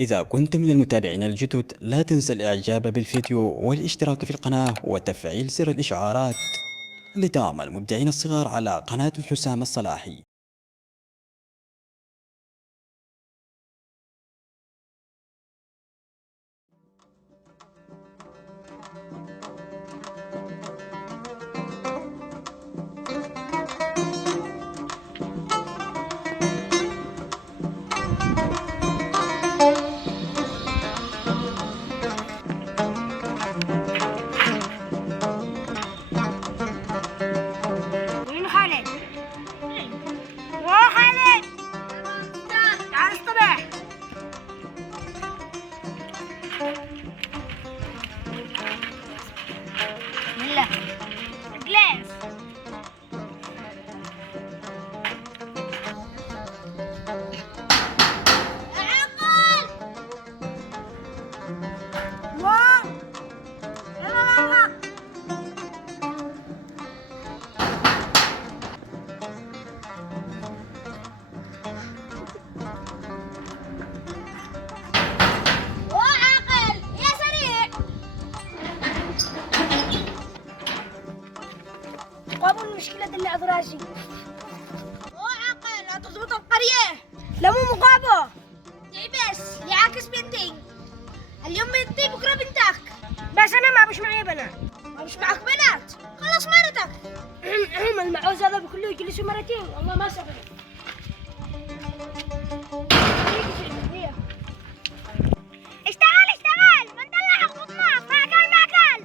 إذا كنت من المتابعين الجدد لا تنسى الإعجاب بالفيديو والاشتراك في القناة وتفعيل زر الإشعارات لدعم المبدعين الصغار على قناة حسام الصلاحي. وين خالد؟ يا خالد تعال اصطبح. بسم الله جلاس. عقل واو يلا يلا. وعقل يا سريع. قابل المشكلة اللي على راسي. وعقل لا تضبط القرية. لا مو مقابة. بس يعاكس بنتي. اليوم بنتي بكرة بنتك. بس أنا ما بش معي بنات. ما بش معك بنات. خلاص مرتك. المعوز هذا بكله يجلسوا مرتين والله ما سبب. اشتغل ما نطلع القطناف ما كل.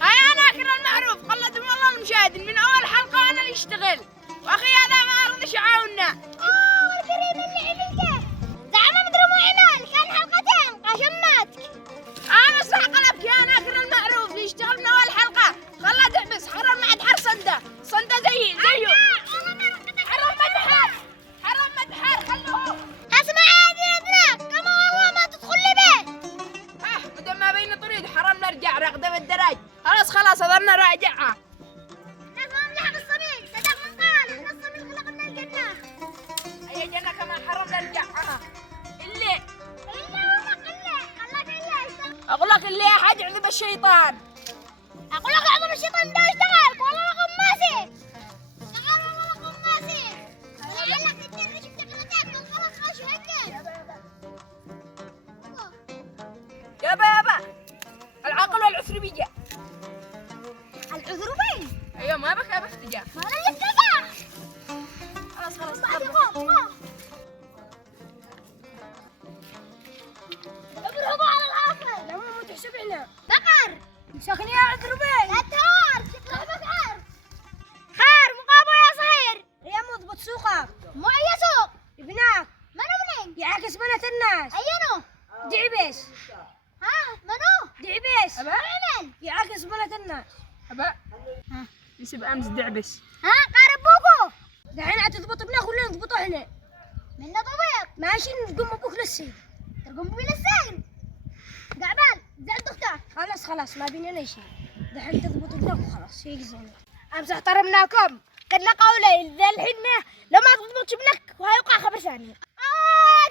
هاي انا اخر المعروف خلتهم والله المشاهدين من اول حلقه وانا اللي اشتغل واخي هذا ما رضيش يعاوننا. والكريم اللي عملته زعما مدري مو عمل كان حلقتين قشمتك. انا صح قلبك يا انا اخر المعروف اللي يشتغل من اول حلقه خله تحبس حرام ما عاد حر صنده زيه حرام مدحر خلوه. اسمع عادي ادراك كما والله ما تدخل لي بيت. بدل ما بينا طريق حرام نرجع رقدة بالدراج. خلاص صدرنا راجعها. نفهم لحق الصبي صدق من قال ان الصبي خلق من الجنة. اي جنة كمان حرام نرجعها. اللي والله خلاك الا اقول لك اللي احد يعذب الشيطان. اقول لك اعظم الشيطان ده اشتغل والله رقم ماسك. اشتغل والله رقم ماسك. لعلك تدري شفت قناتك من خلاص خاش هكذا. يابا العقل والعسر بيجا. العذر فين؟ ايوه ما بك تجا. ما انا اللي اتجاه. خلاص بعد قوم. اضربوا على العاصر. لا مو تحسب هنا. بقر. مساكن يا عذر فين؟ لا تهار شكله بقر. خير مقابل يا صهير. يا مضبط سوقك. مو اي سوق. ابنك. منو منين؟ يعاكس بنات الناس. اينو؟ دعبس. ها منو؟ دعبس. أبا؟ عمل. يعاكس بنات الناس. أبا يسب امس دعبس. ها قارب بوكو. دحين عتضبط ابنك ولا نضبطه احنا؟ منا طبيعي. ماشي نقوم ابوك للسجن. تقوم بي للسجن. قعبان زعلت اختك. خلاص ما بينا اي شيء. دحين تضبط ابنك وخلاص يجزوني. امس احترمناكم. قلنا قولي ذا الحين لو ما تضبطش ابنك وهيوقع خبثاني.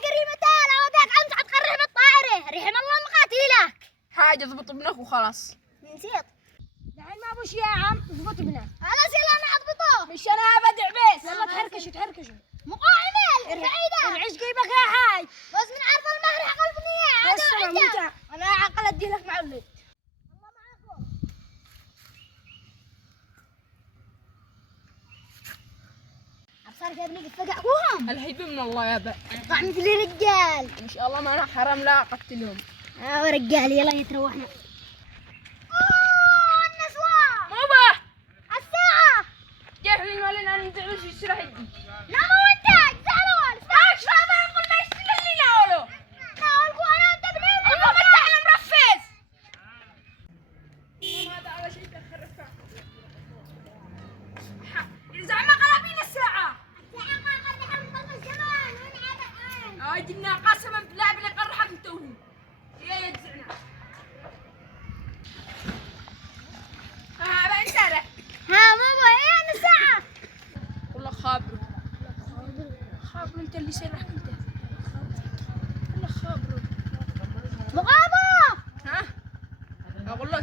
قريمتان عودك امس حتقرح بالطائره. رحم الله مقاتيلك. حاجة اضبط ابنك وخلاص. نسيت. دحين ما بوش يا عم اضبط ابنك. خلاص يلا انا اضبطه. مش انا ابا دعبس. يلا تحركشوا. مقاعمل بعيدة. العيش جيبك يا حاج. بس من عرض المهر عقلبني يا عدو. انا عقل اديلك معلم. الله معاكم. ابصر يا ابني تفقعوهم. الهيبة من الله يابا. طعم في رجال. ان شاء الله ما انا حرام لا اقتلهم. رجال يلا يتروحنا. النسوان. مو به الساعة. جاهلين ولا انا ندعوش يشرح يدي. لا مو انت زعلون. ايش هذا يقول ما يشتغل لي ناولو. ناولكوا انا انت بنين. ايوه مفتاح مرفز. هذا على شيء تخرفه. زعما قلبين الساعة. جبنا قسما بالله بنقرحك انتوهم. يا يجزعنا.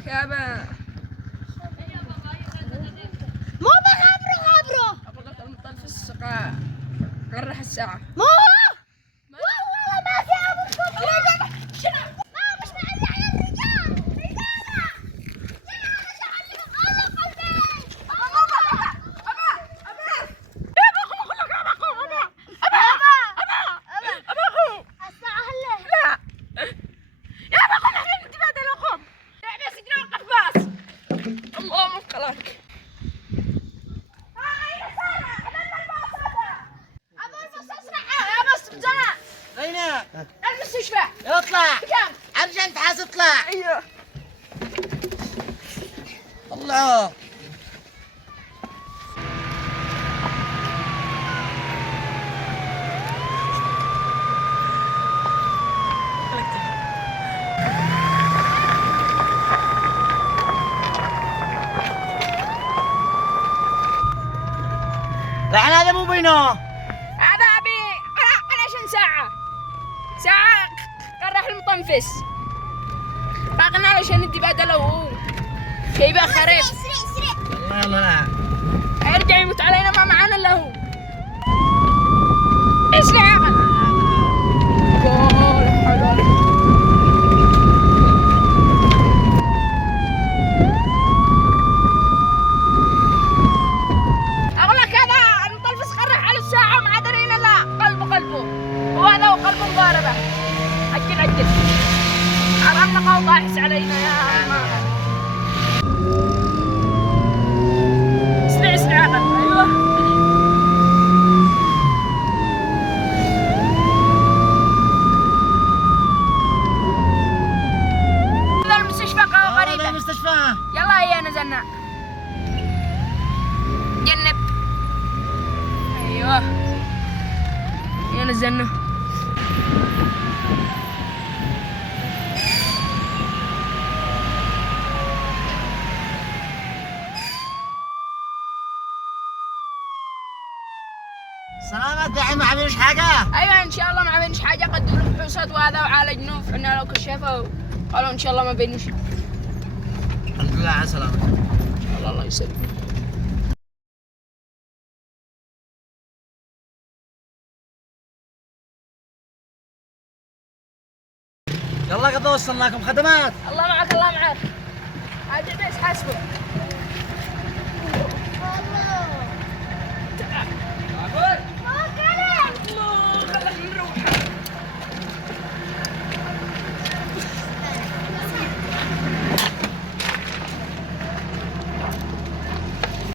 يابا مو غابره أبغى المطفس قرح الساعة مو هو والله ما في ابوكم شنو ما مش مع العيال رجال المستشفى اطلع كم؟ ارجع انت عايز اطلع. ايوه الله الحين هذا مو بينه. هذا ابي علشان ساعة قرح المطنفس باقنا علشان نتبادل وهو شيبه خريف. يلا يلا لا ارجع يموت علينا ما معانا الا هو. اسمع يا عقل. اقول لك هذا المطلفس قرح على الساعة وما درينا الا قلبه وهذا هو قلب مضاربة. عجل حرامنا قاطع علينا يا عم. اسمع يا عقل. ايوه هذا المستشفى قريبة. المستشفى. يلا هيا نزلنا. جنب. ايوه هيا نزلنا. سلامات دحين ما عملوش حاجة. ايوه ان شاء الله ما عملناش حاجه. قدوا له فحوصات وهذا وعالجناه وحنا لو كشفه قالوا ان شاء الله ما بينوش. الحمد لله على سلامتك. الله يسلمك. يلا قد وصلنا لكم خدمات. الله معك الله معك. عاد بس حاسبه. الله تعال.